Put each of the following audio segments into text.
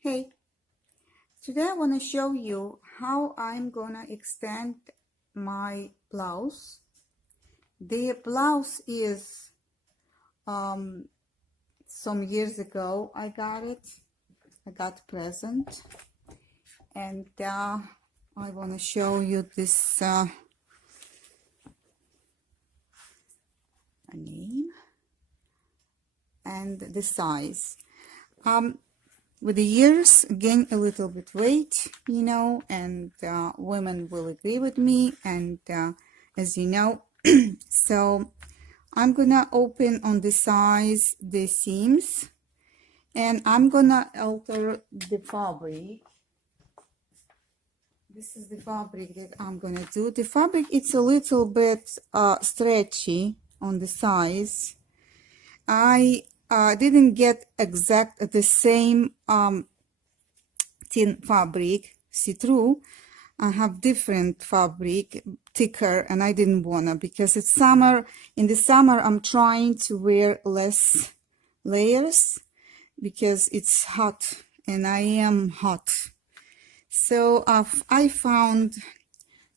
Hey, today I want to show you how I'm gonna extend my blouse. The blouse is some years ago I got it. I got a present, and I want to show you this name and the size. With the years, gain a little bit weight, and women will agree with me, and as you know, so I'm gonna open on the size the seams, and I'm gonna alter the fabric. This is the fabric that I'm gonna do. The fabric, it's a little bit stretchy on the size. I didn't get exact the same thin fabric, see-through. I have different fabric, thicker, and I didn't wanna, because it's summer. In the summer, I'm trying to wear less layers because it's hot, and I am hot. So I found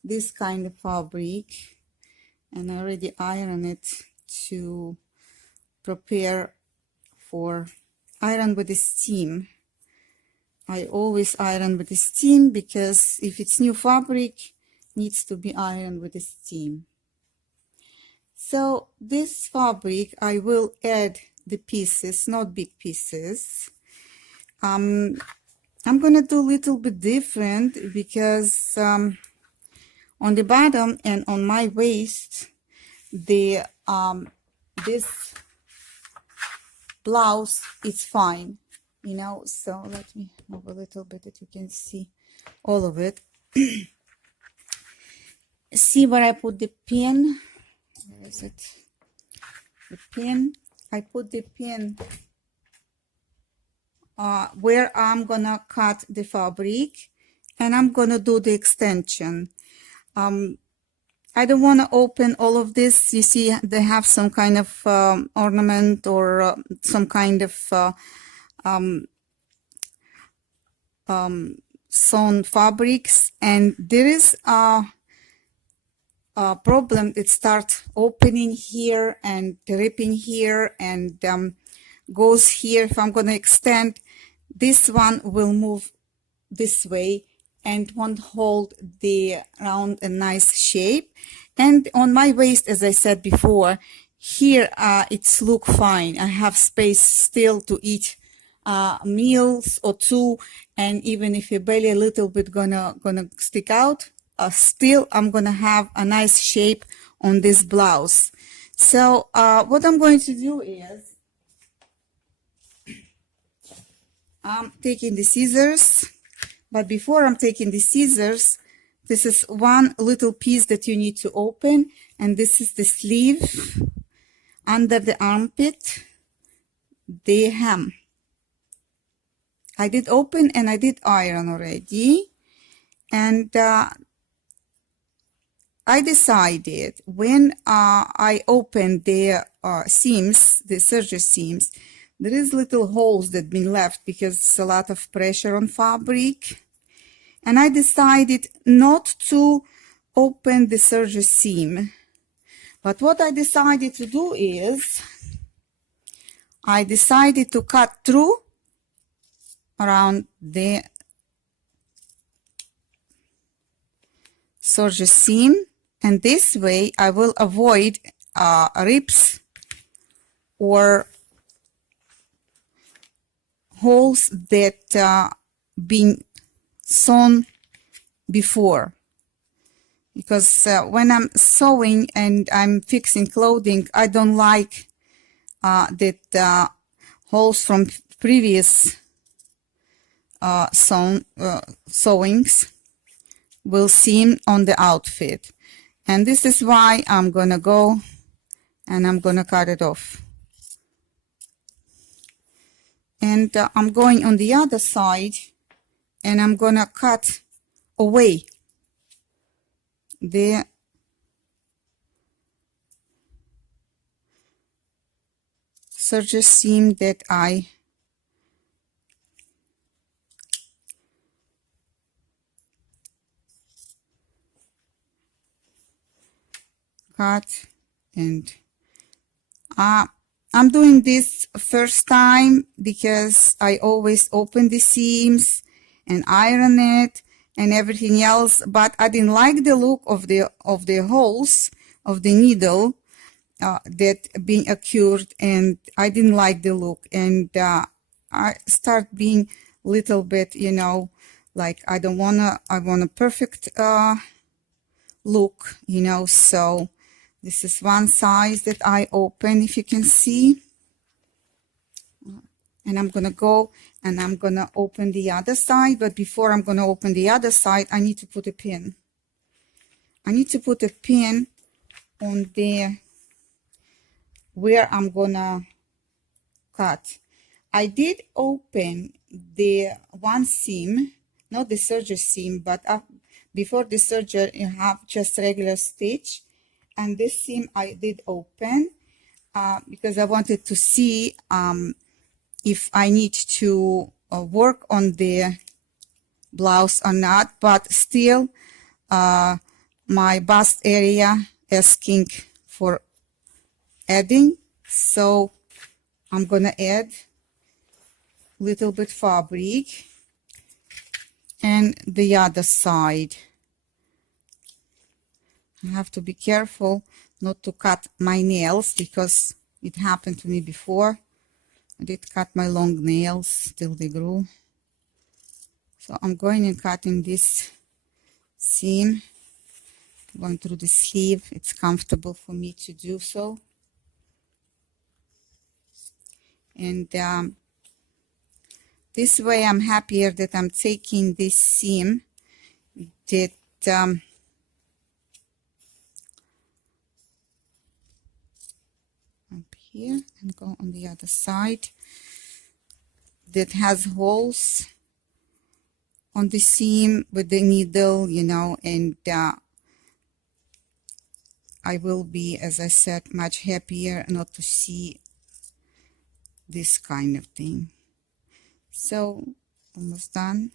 this kind of fabric, and I already ironed it to prepare for iron with the steam. I always iron with the steam because if it's new fabric, needs to be ironed with the steam. So this fabric, I will add the pieces, not big pieces. I'm gonna do a little bit different because on the bottom and on my waist, the this blouse is fine, so let me move a little bit that you can see all of it. See where I put the pin? Where is it? The pin. I put the pin where I'm gonna cut the fabric, and I'm gonna do the extension. I don't want to open all of this. You see, they have some kind of ornament or some kind of sewn fabrics, and there is a problem. It starts opening here and ripping here and goes here. If I'm going to extend, this one will move this way and won't hold the round and nice shape. And on my waist, as I said before, here it's look fine. I have space still to eat meals or two, and even if your belly a little bit gonna stick out, still I'm gonna have a nice shape on this blouse. So what I'm going to do is I'm taking the scissors, but before I'm taking the scissors, this is one little piece that you need to open, and this is the sleeve under the armpit, the hem. I did open and I did iron already, and I decided when I opened the seams, the serger seams, there is little holes that been left because it's a lot of pressure on fabric, and I decided not to open the serger seam. But what I decided to do is I decided to cut through around the serger seam, and this way I will avoid rips or holes that been sewn before, because when I'm sewing and I'm fixing clothing, I don't like that holes from previous sewings will seam on the outfit, and this is why I'm gonna go and I'm gonna cut it off. And I'm going on the other side, and I'm gonna cut away the serger seam that I cut. And I'm doing this first time because I always open the seams and iron it and everything else, but I didn't like the look of the holes of the needle that being occurred, and I didn't like the look, and I start being a little bit, you know, like I want a perfect look, you know. So this is one size that I open, if you can see, and I'm gonna go and I'm gonna open the other side. But before I'm gonna open the other side, I need to put a pin. I need to put a pin on the where I'm gonna cut. I did open the one seam, not the serger seam, but before the serger you have just regular stitch, and this seam I did open because I wanted to see if I need to work on the blouse or not, but still my bust area asking for adding, so I'm gonna add a little bit fabric. And the other side, I have to be careful not to cut my nails because it happened to me before. I did cut my long nails till they grew. So I'm going and cutting this seam, going through the sleeve. It's comfortable for me to do so. And this way I'm happier that I'm taking this seam that up here and go on the other side that has holes on the seam with the needle, you know, and I will be, as I said, much happier not to see this kind of thing. So almost done.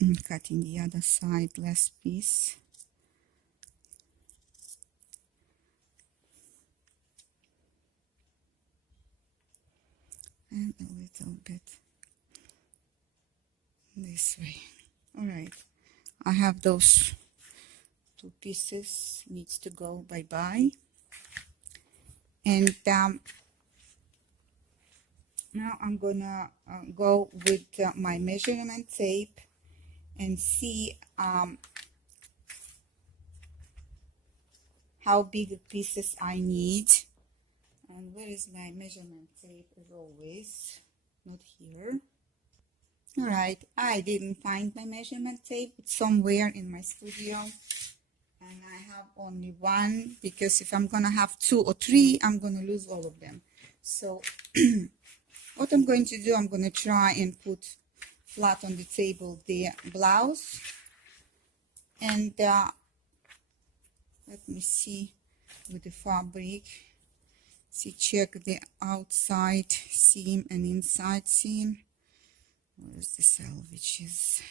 And cutting the other side, last piece. And a little bit this way. All right, I have those two pieces, needs to go bye-bye. And now I'm gonna go with my measurement tape and see how big pieces I need. And where is my measurement tape? As always, not here. All right, I didn't find my measurement tape. It's somewhere in my studio, and I have only one because if I'm gonna have 2 or 3, I'm gonna lose all of them. So what I'm going to do, I'm gonna try and put flat on the table the blouse, and let me see with the fabric. See, check the outside seam and inside seam. Where's the selvages?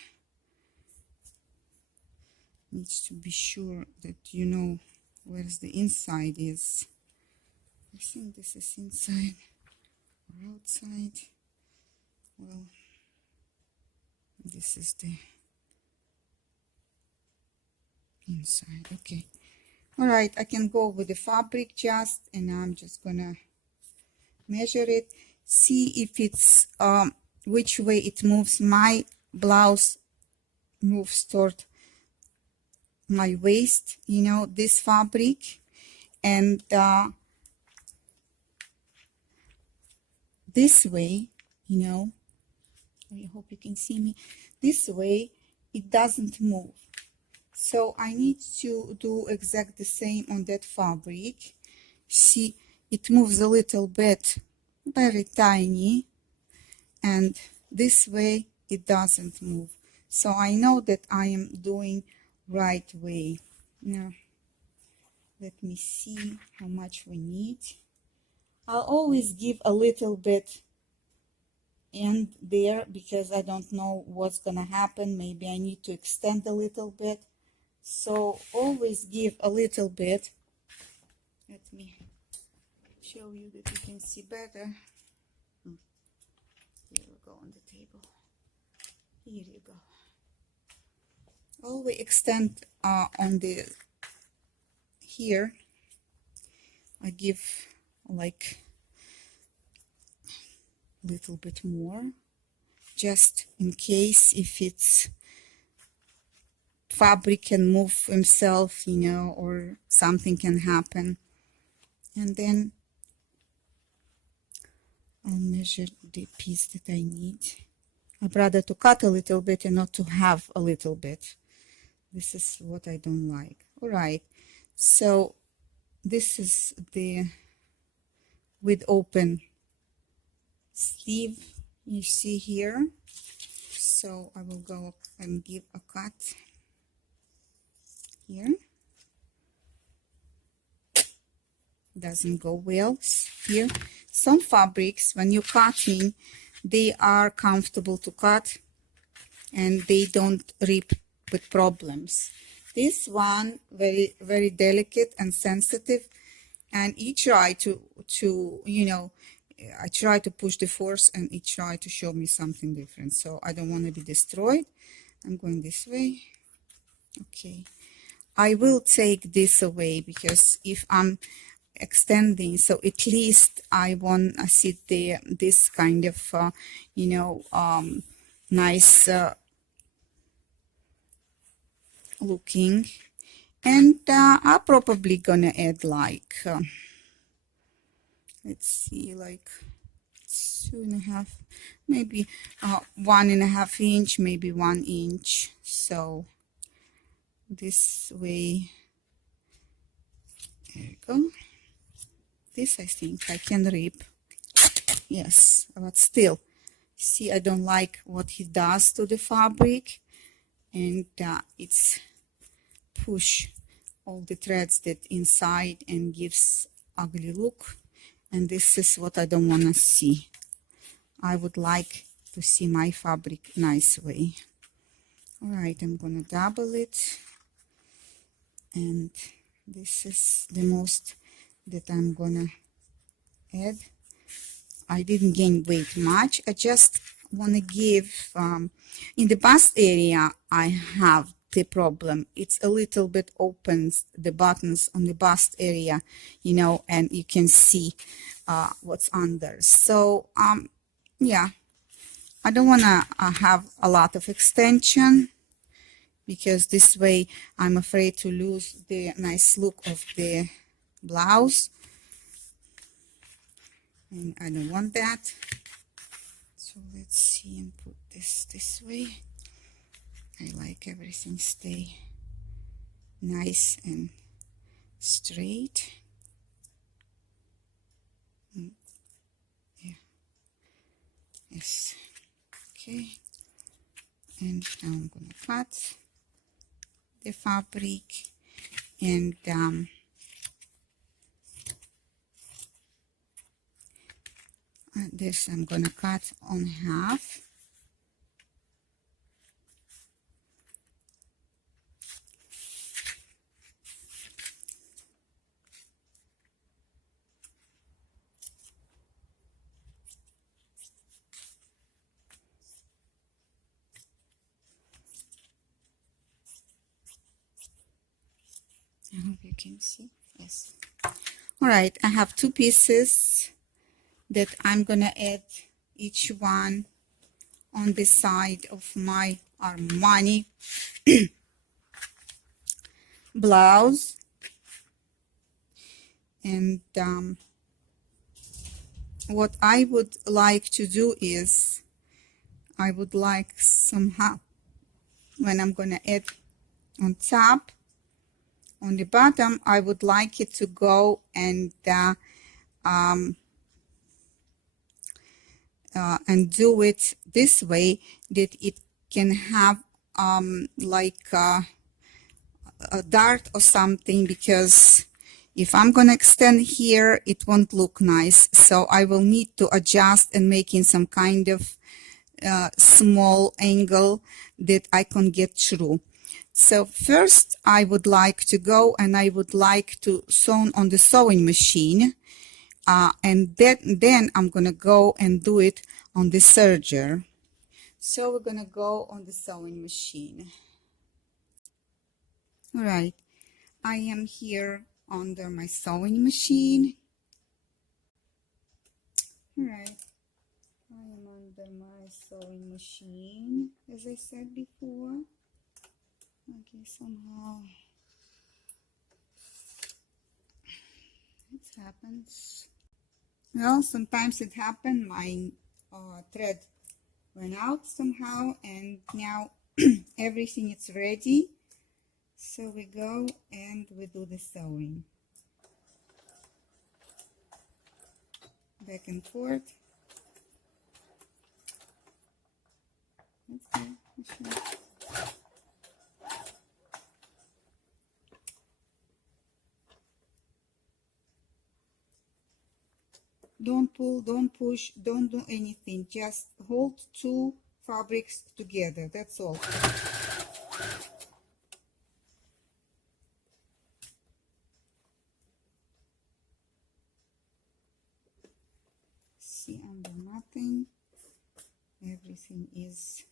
Needs to be sure that you know where's the inside is. I think this is inside or outside. Well, this is the inside. Okay. All right, I can go with the fabric just, and I'm just gonna measure it, see if it's which way it moves. My blouse moves toward my waist, you know, this fabric, and this way, you know, I hope you can see me, this way it doesn't move. So I need to do exactly the same on that fabric. See, it moves a little bit, very tiny, and this way it doesn't move. So I know that I am doing right way. Now let me see how much we need. I'll always give a little bit end there because I don't know what's gonna happen. Maybe I need to extend a little bit. So always give a little bit. Let me show you that you can see better. Here we go on the table. Here you go. Always extend on the here. I give like a little bit more, just in case if it's fabric can move himself, you know, or something can happen. And then I'll measure the piece that I need. I'd rather to cut a little bit and not to have a little bit. This is what I don't like. All right, so this is the with open sleeve you see here. So I will go and give a cut here. Doesn't go well here. Some fabrics, when you're cutting, they are comfortable to cut and they don't rip with problems. This one very delicate and sensitive, and he tried to you know, I try to push the force and he tried to show me something different. So I don't want to be destroyed. I'm going this way. Okay, I will take this away because if I'm extending, so at least I want to see the this kind of you know, nice looking. And I'm probably gonna add like let's see, like 2.5, maybe 1.5 inch, maybe 1 inch. So this way, there you go. This I think I can rip. Yes, but still, see, I don't like what he does to the fabric, and it's push all the threads that inside and gives ugly look. And this is what I don't want to see. I would like to see my fabric nice way. All right, I'm gonna double it, and this is the most that I'm gonna add. I didn't gain weight much. I just want to give in the bust area I have the problem. It's a little bit opens the buttons on the bust area, you know, and you can see what's under. So yeah, I don't want to have a lot of extension, because this way I'm afraid to lose the nice look of the blouse, and I don't want that. So let's see and put this way. I like everything stay nice and straight. Yeah. Yes. Okay. And now I'm gonna cut the fabric, and this I'm gonna cut on half. I hope you can see. Yes. All right, I have 2 pieces that I'm gonna add each one on the side of my Armani blouse. And what I would like to do is, I would like somehow, when I'm gonna add on top, on the bottom, I would like it to go and do it this way, that it can have like a dart or something, because if I'm gonna extend here, it won't look nice. So I will need to adjust and make in some kind of small angle that I can get through. So first I would like to go and I would like to sew on the sewing machine, and then I'm gonna go and do it on the serger. So we're gonna go on the sewing machine. All right, I am here under my sewing machine. All right, I am under my sewing machine, as I said before. Okay, somehow it happens. Well, sometimes it happens. My thread went out somehow, and now everything is ready. So we go and we do the sewing. Back and forth. Okay, don't pull, don't push, don't do anything. Just hold two fabrics together. That's all. See, under nothing. Everything is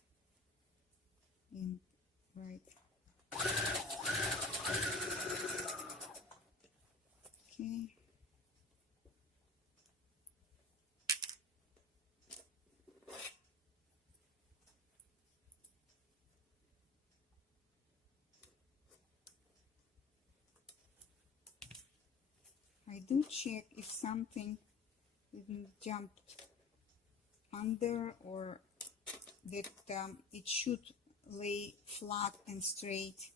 in right. Okay. I do check if something didn't jump under, or that it should lay flat and straight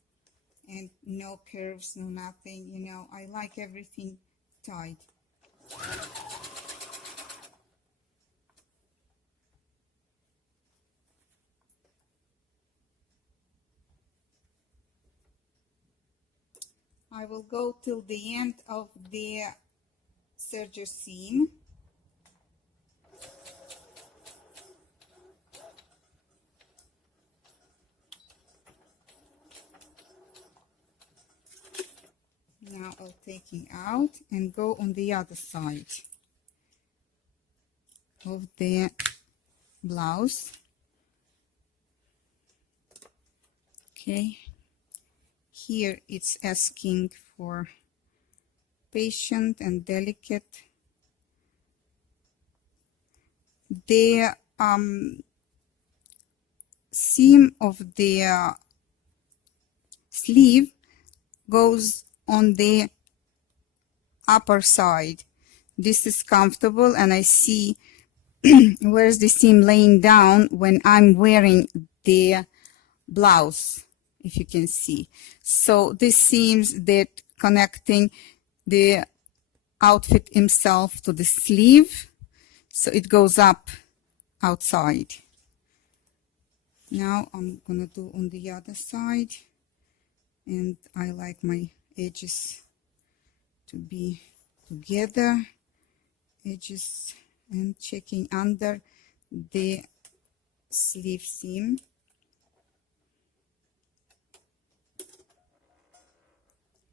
and no curves, no nothing. You know, I like everything tight. I will go till the end of the serger seam. Now I'll take it out and go on the other side of the blouse. Okay, here it's asking for patient and delicate. The seam of the sleeve goes on the upper side. This is comfortable, and I see where's the seam laying down when I'm wearing the blouse, if you can see. So this seams that connecting the outfit himself to the sleeve, so it goes up outside. Now I'm gonna do on the other side, and I like my edges to be together, edges, and checking under the sleeve seam.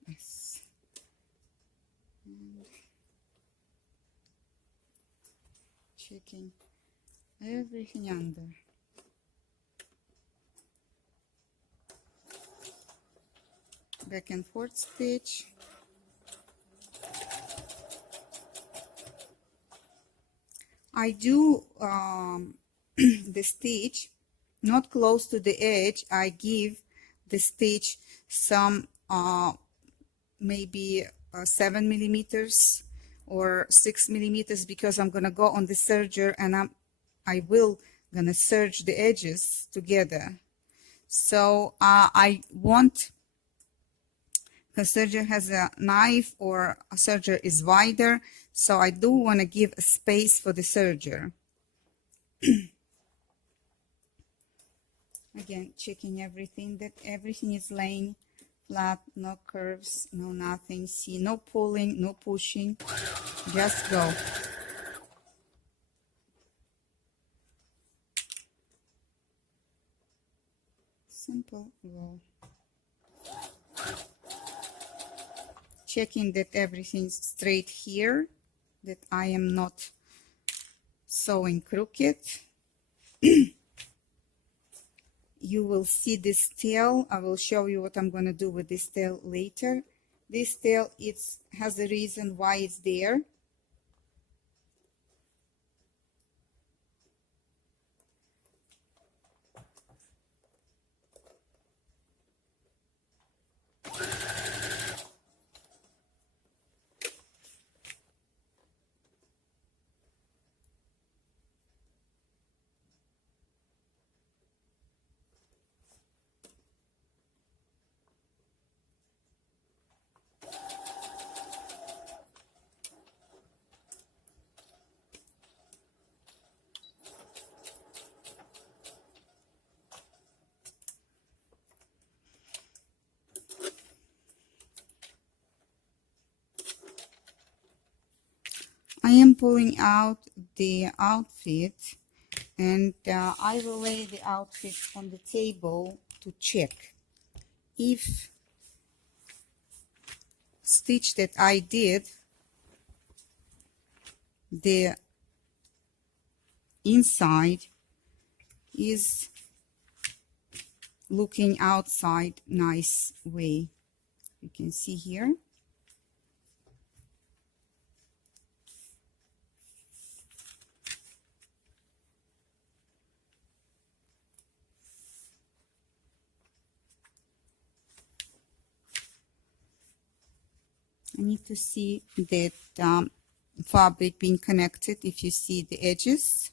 Yes. And checking everything under. Back and forth stitch. I do the stitch not close to the edge. I give the stitch some maybe 7 millimeters or 6 millimeters, because I'm gonna go on the serger and I will gonna serge the edges together. So I want, the serger has a knife or a serger is wider, so I do want to give a space for the serger. Again, checking everything, that everything is laying flat, no curves, no nothing. See, no pulling, no pushing, just go. Simple roll. checking that everything's straight here, that I am not sewing crooked. You will see this tail. I will show you what I'm going to do with this tail later. This tail, has a reason why it's there. I am pulling out the outfit, and I will lay the outfit on the table to check if stitch that I did, the inside is looking outside nice way. You can see here. I need to see that fabric being connected. If you see the edges,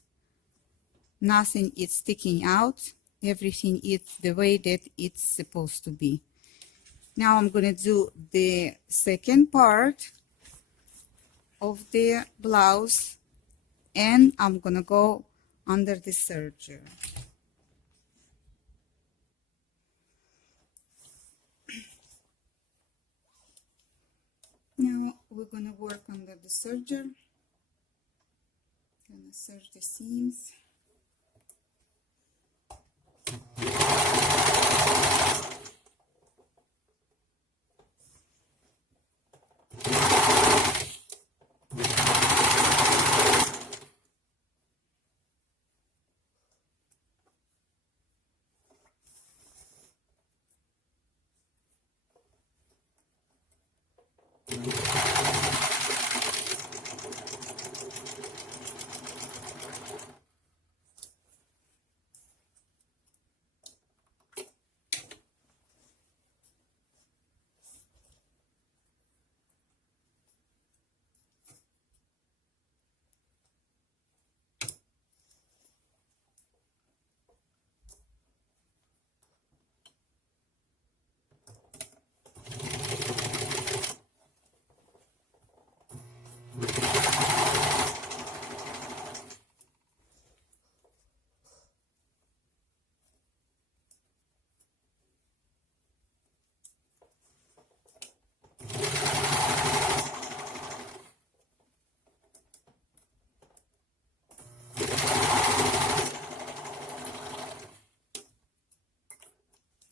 nothing is sticking out. Everything is the way that it's supposed to be. Now I'm going to do the second part of the blouse, and I'm going to go under the serger. Now we're going to work under the serger. Going to serge the seams.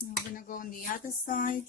I'm going to go on the other side.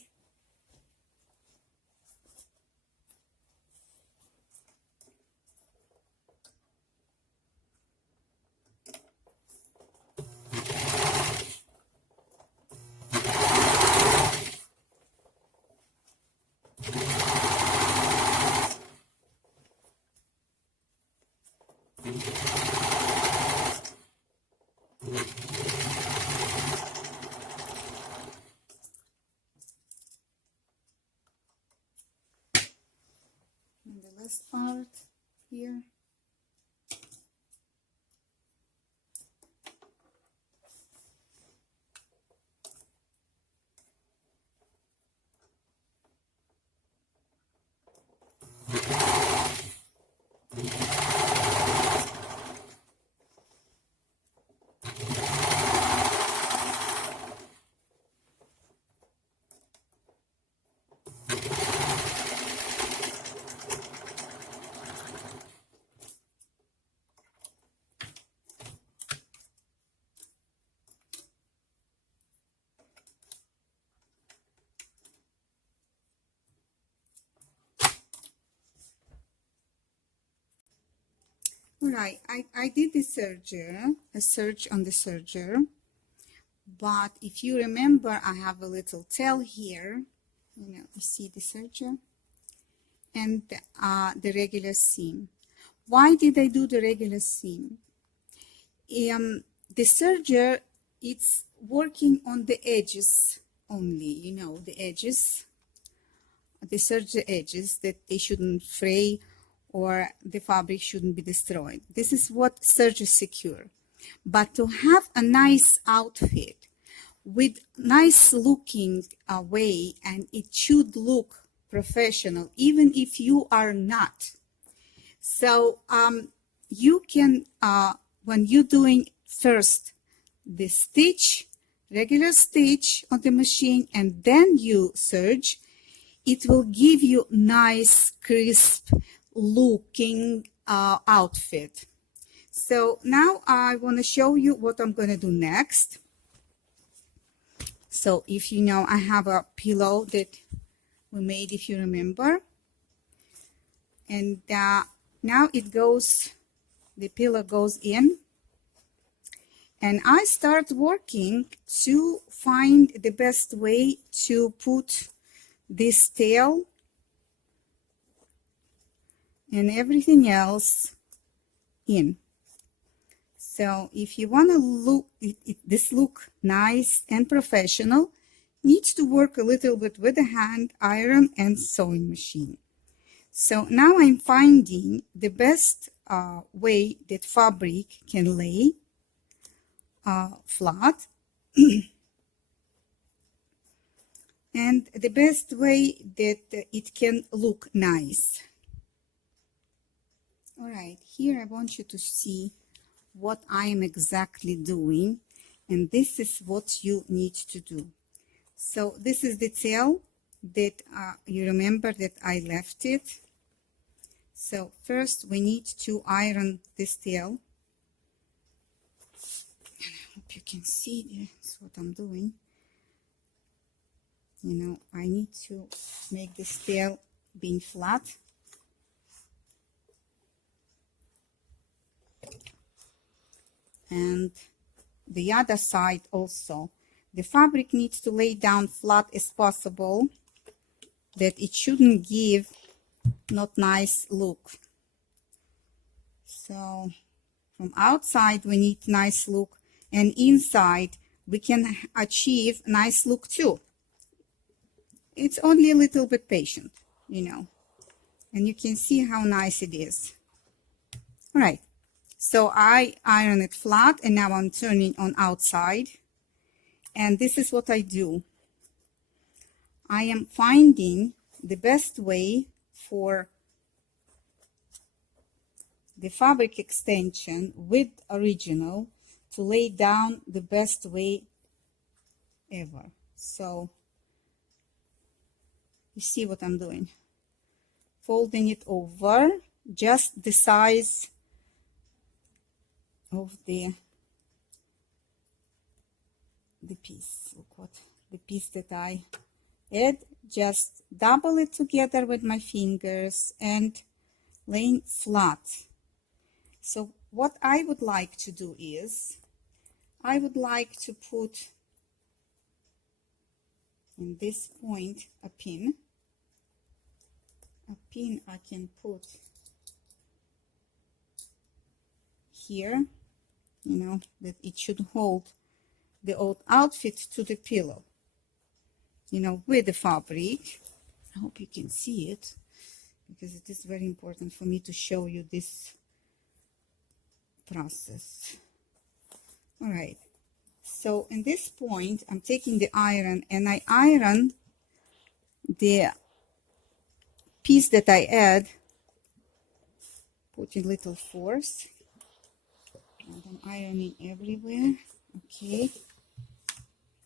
All right, I did the serger, a search on the serger, but if you remember, I have a little tail here. You see the serger and the regular seam. Why did I do the regular seam? The serger, it's working on the edges only, the edges, the serger edges, that they shouldn't fray or the fabric shouldn't be destroyed. This is what sergers secure. But to have a nice outfit with nice looking way, and it should look professional, even if you are not. So you can, when you're doing first the stitch, regular stitch on the machine, and then you serge, it will give you nice, crisp looking outfit. So now I want to show you what I'm going to do next. So if you know, I have a pillow that we made, if you remember. And now it goes, the pillow goes in. And I start working to find the best way to put this tail and everything else in. So if you want to look this look nice and professional, needs to work a little bit with the hand, iron and sewing machine. So now I'm finding the best way that fabric can lay flat and the best way that it can look nice. All right, here I want you to see what I am exactly doing, and this is what you need to do. So this is the tail that you remember that I left it. So first we need to iron this tail. I hope you can see that's what I'm doing. I need to make this tail being flat. And the other side also. The fabric needs to lay down flat as possible, that it shouldn't give not nice look. So from outside we need nice look, and inside we can achieve nice look too. It's only a little bit patient, and you can see how nice it is. All right, so I iron it flat, and now I'm turning on outside, and this is what I do. I am finding the best way for the fabric extension with original to lay down the best way ever. So you see what I'm doing, folding it over just the size of the piece. Look what the piece that I add, just double it together with my fingers and laying flat. So what I would like to do is, I would like to put in this point a pin. A pin I can put here, that it should hold the old outfit to the pillow, with the fabric. I hope you can see it, because it is very important for me to show you this process. All right, so in this point I'm taking the iron, and I iron the piece that I add, putting little force, and I'm ironing everywhere. Okay,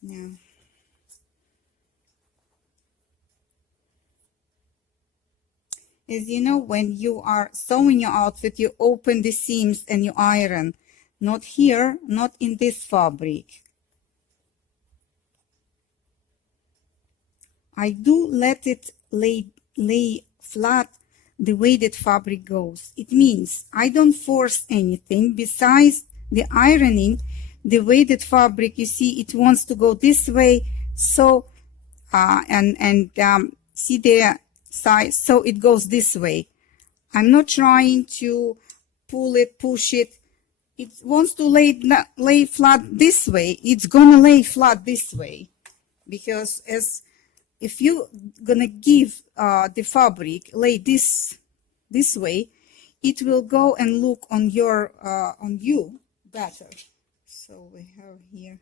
now as you know, when you are sewing your outfit, you open the seams and you iron. Not here, not in this fabric. I do let it lay flat the way that fabric goes. It means I don't force anything besides the ironing, the way that fabric, you see, it wants to go this way. So, see the side, so it goes this way. I'm not trying to pull it, push it. It wants to lay flat this way. It's gonna lay flat this way, because if you gonna give the fabric lay this way, it will go and look on your on you better. So we have here,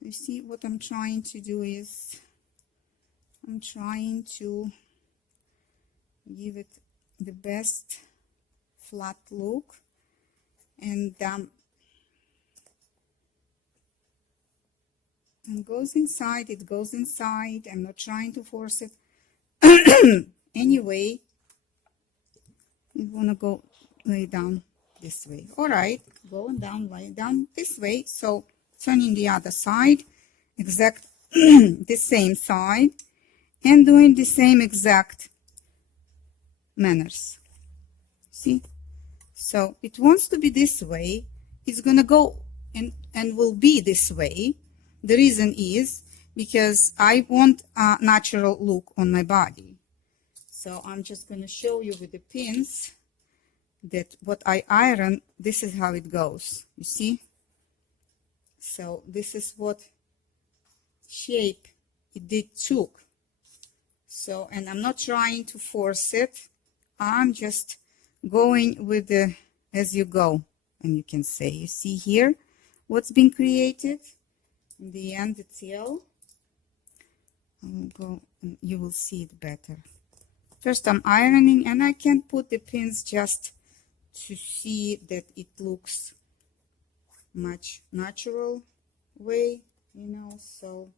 you see what I'm trying to do is I'm trying to give it the best flat look, and goes inside, it goes inside. I'm not trying to force it. Anyway, you want to go lay down this way. All right, going down, lay down this way. So turning the other side, exact the same side, and doing the same exact manners. See, so it wants to be this way. It's gonna go and will be this way. The reason is because I want a natural look on my body. So I'm just gonna show you with the pins that what I iron, this is how it goes, you see. So this is what shape it took. So, and I'm not trying to force it. I'm just going with the as you go. And you can say, you see here what's been created. In the end, it's yellow. I will go and you will see it better. First I'm ironing, and I can put the pins just to see that it looks much natural way, you know. So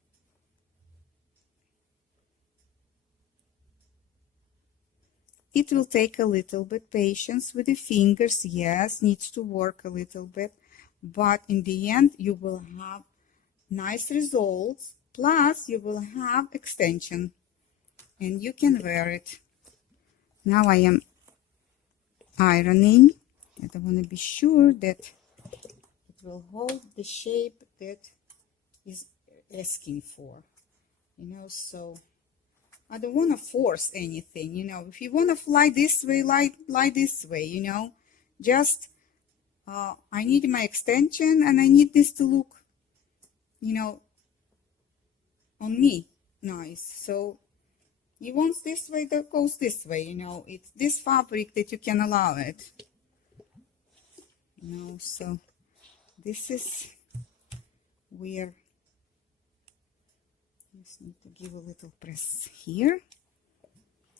it will take a little bit patience with the fingers, yes, needs to work a little bit, but in the end you will have nice results, plus you will have extension and you can wear it. Now I am ironing, and I want to be sure that it will hold the shape that is asking for, you know. So I don't want to force anything, you know. If you want to fly this way, lie this way, you know. Just I need my extension, and I need this to look, you know, on me nice. So you want this way, that goes this way, you know. It's this fabric that you can allow it, you know. So this is where I just need to give a little press here,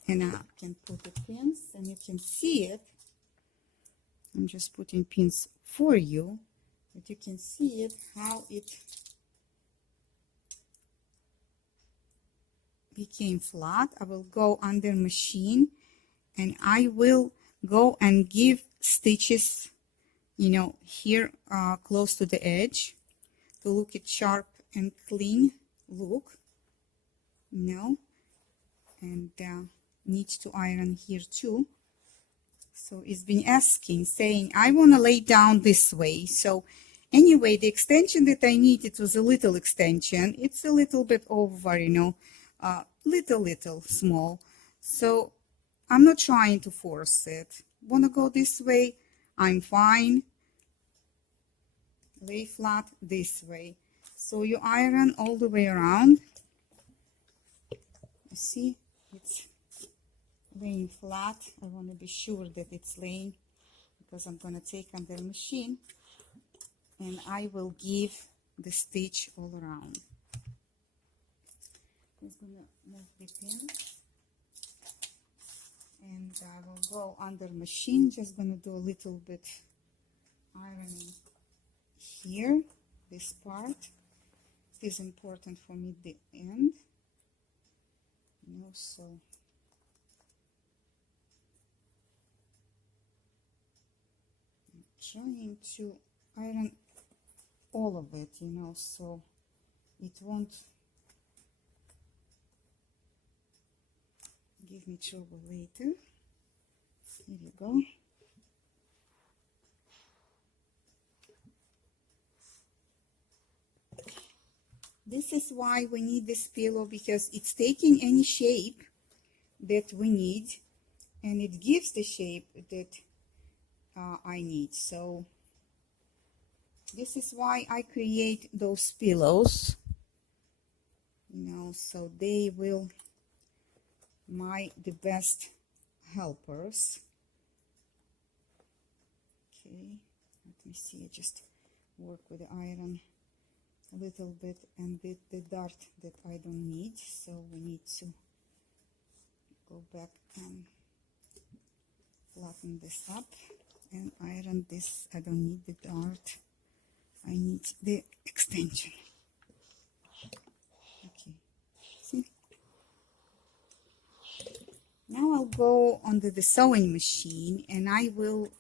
and I can put the pins, and you can see it. I'm just putting pins for you, but you can see it, how it became flat. I will go under machine, and I will go and give stitches, you know, here close to the edge to look it sharp and clean look, you know. And needs to iron here too. So it's been asking, saying I want to lay down this way. So anyway, the extension that I need, it was a little extension. It's a little bit over, you know, little small. So I'm not trying to force it. Want to go this way, I'm fine. Lay flat this way. So you iron all the way around. You see, it's laying flat. I want to be sure that it's laying, because I'm going to take under machine, and I will give the stitch all around. I'm just going to move the pin, and I will go under machine. Just going to do a little bit ironing here, this part. It is important for me, the end, you know. So I'm trying to iron all of it, you know, so it won't give me trouble later. Here you go. This is why we need this pillow, because it's taking any shape that we need and it gives the shape that I need. So this is why I create those pillows, you know, so they will the best helpers. Okay, let me see, I just work with the iron a little bit and with the dart that I don't need, so we need to go back and flatten this up and iron this. I don't need the dart, I need the extension. Okay, see, now I'll go onto the sewing machine and I will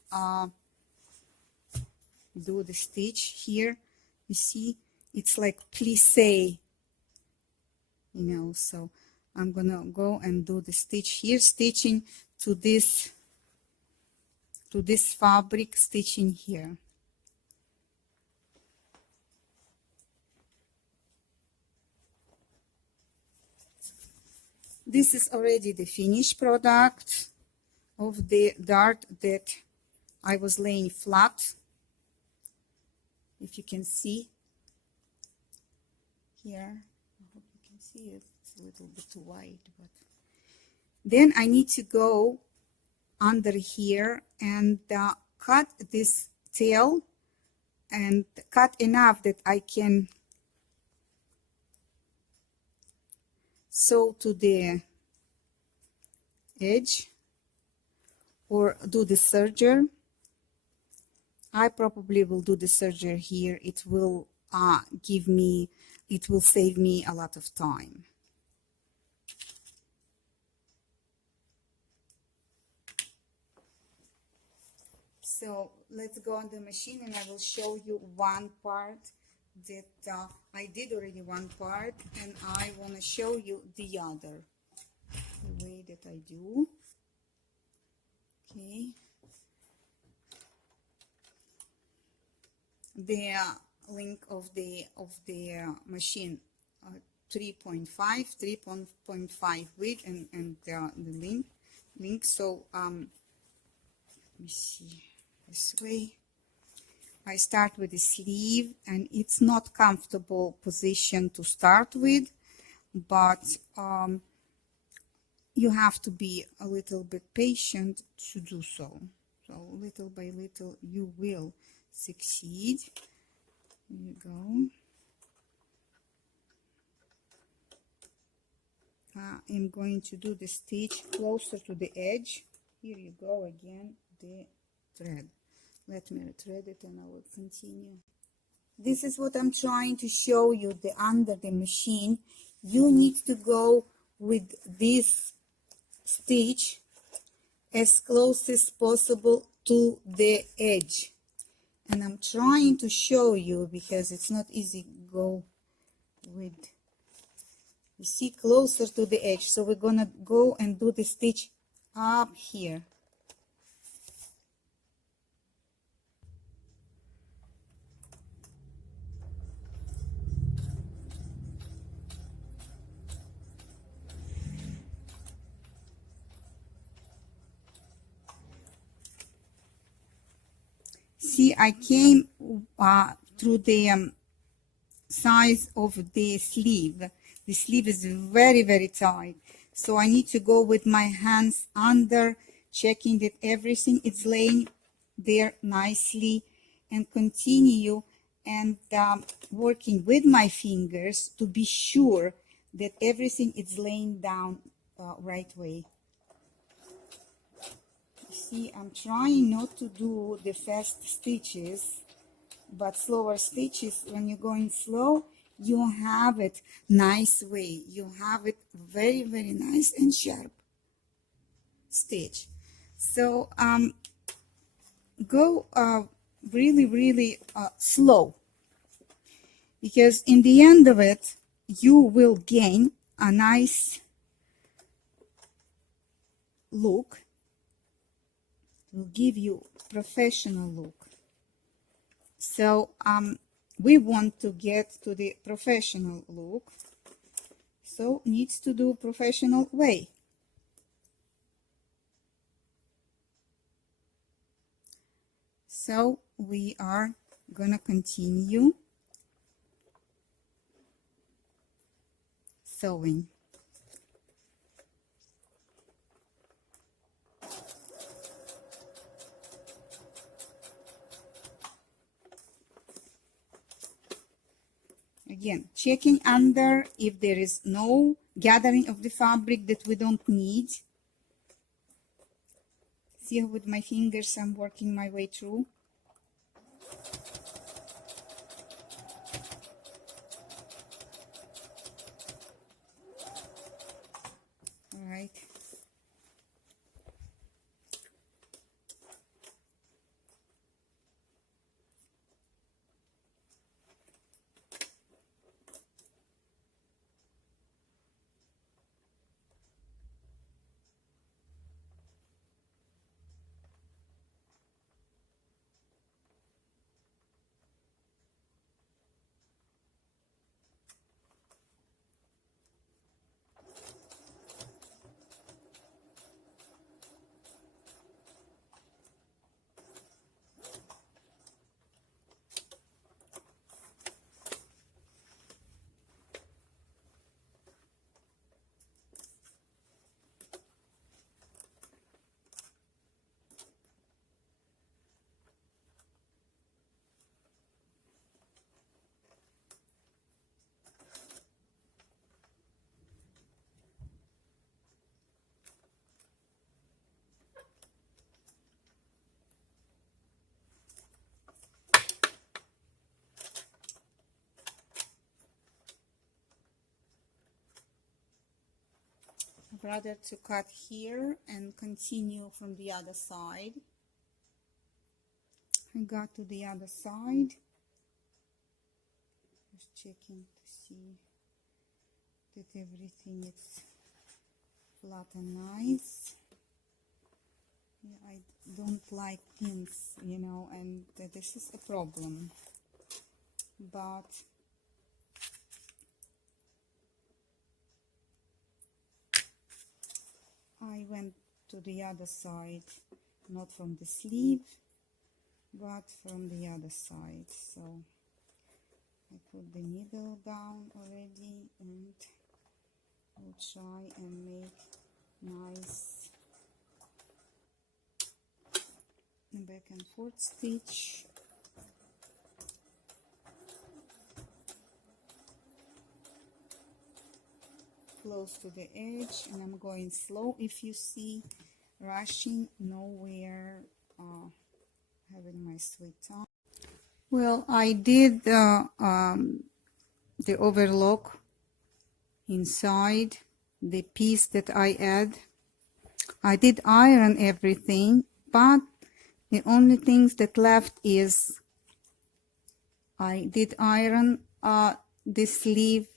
do the stitch here. You see, it's like plissé, you know, so I'm gonna go and do the stitch here, stitching to this fabric, stitching here. This is already the finished product of the dart that I was laying flat, if you can see here. I hope you can see it. It's a little bit too wide, but then I need to go under here and cut this tail and cut enough that I can sew to the edge or do the serger. I probably will do the serger here. It will save me a lot of time. So let's go on the machine and I will show you one part that I did already one part, and I want to show you the other, the way that I do. Okay. The link of the machine 3.5 width and the link. So let me see, this way I start with the sleeve, and it's not comfortable position to start with, but you have to be a little bit patient to do so. So little by little you will succeed. Here you go. I'm going to do the stitch closer to the edge. Here you go again, the thread. Let me thread it and I will continue. This is what I'm trying to show you, the under the machine. You need to go with this stitch as close as possible to the edge. And I'm trying to show you because it's not easy to go with, you see, closer to the edge. So we're gonna go and do the stitch up here. See, I came through the size of the sleeve. The sleeve is very, very tight. So I need to go with my hands under, checking that everything is laying there nicely, and continue and working with my fingers to be sure that everything is laying down right way. See, I'm trying not to do the fast stitches, but slower stitches. When you're going slow, you have it nice way. You have it very, very nice and sharp stitch. So go really, really slow, because in the end of it, you will gain a nice look, will give you professional look. So we want to get to the professional look, so needs to do professional way. So we are gonna continue sewing. Again, checking under if there is no gathering of the fabric that we don't need. See how with my fingers I'm working my way through. All right. I'd rather to cut here and continue from the other side. I got to the other side. Just checking to see that everything is flat and nice. Yeah, I don't like pins, you know, and this is a problem. But I went to the other side, not from the sleeve, but from the other side. So I put the needle down already, and I'll try and make nice back and forth stitch. Close to the edge, and I'm going slow. If you see rushing, nowhere having my sweet time. Well, I did the overlock inside the piece that I add. I did iron everything, but the only things that left is I did iron the sleeve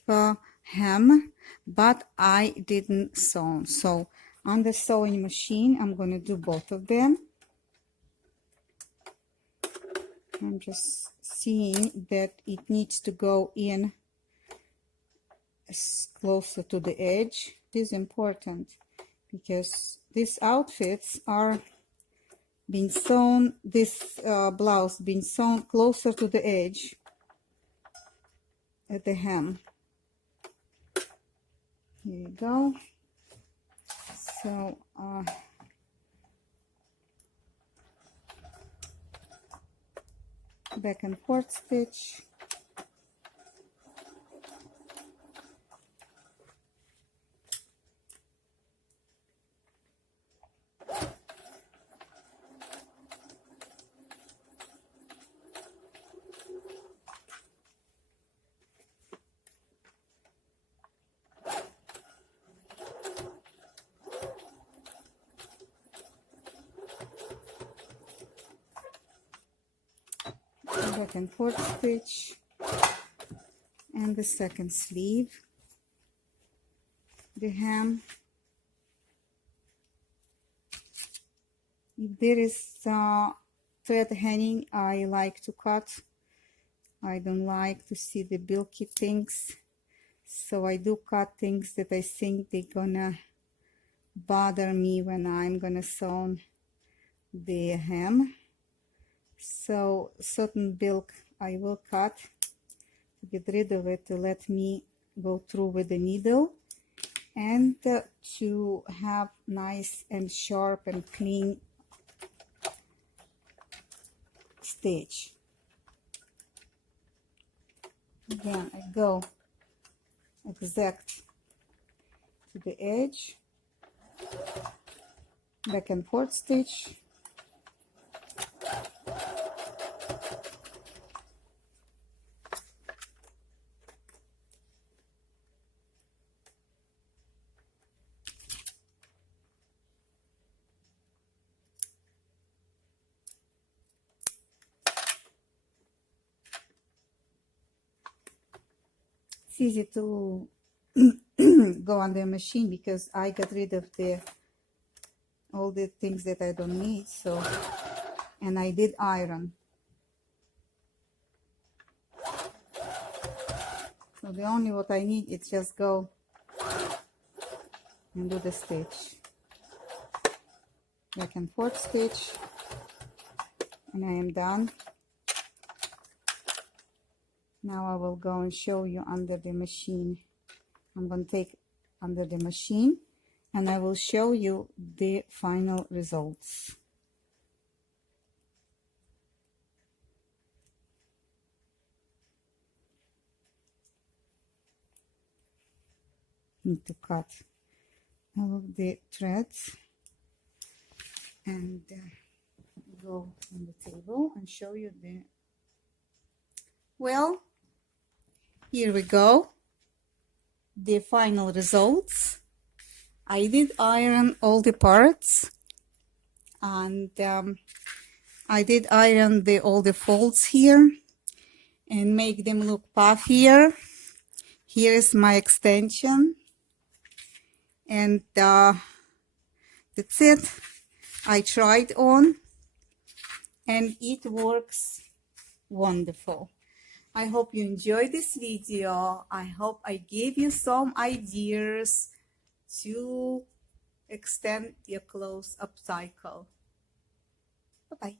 hem, but I didn't sew. So on the sewing machine, I'm going to do both of them. I'm just seeing that it needs to go in closer to the edge. This is important because these outfits are being sewn, this blouse being sewn closer to the edge at the hem. Here you go. So back and forth stitch. Back and forth stitch, and the second sleeve, the hem, If there is thread hanging, I like to cut. I don't like to see the bulky things, so I do cut things that I think they're gonna bother me when I'm gonna sew the hem. So certain bulk I will cut to get rid of it, to let me go through with the needle, and to have nice and sharp and clean stitch. Again, I go exact to the edge, back and forth stitch, it's easy to go on the machine because I got rid of all the things that I don't need. So, and I did iron. So the only what I need is just go and do the stitch, back and forth stitch, and I am done. Now I will go and show you under the machine. I'm going to take under the machine and I will show you the final results. Need to cut all of the threads and go on the table and show you the, well, here we go, the final results. I did iron all the parts, and I did iron all the folds here and make them look puffier. Here is my extension, and that's it. I tried on and it works wonderful. I hope you enjoyed this video. I hope I gave you some ideas to extend your clothes up cycle. Bye-bye.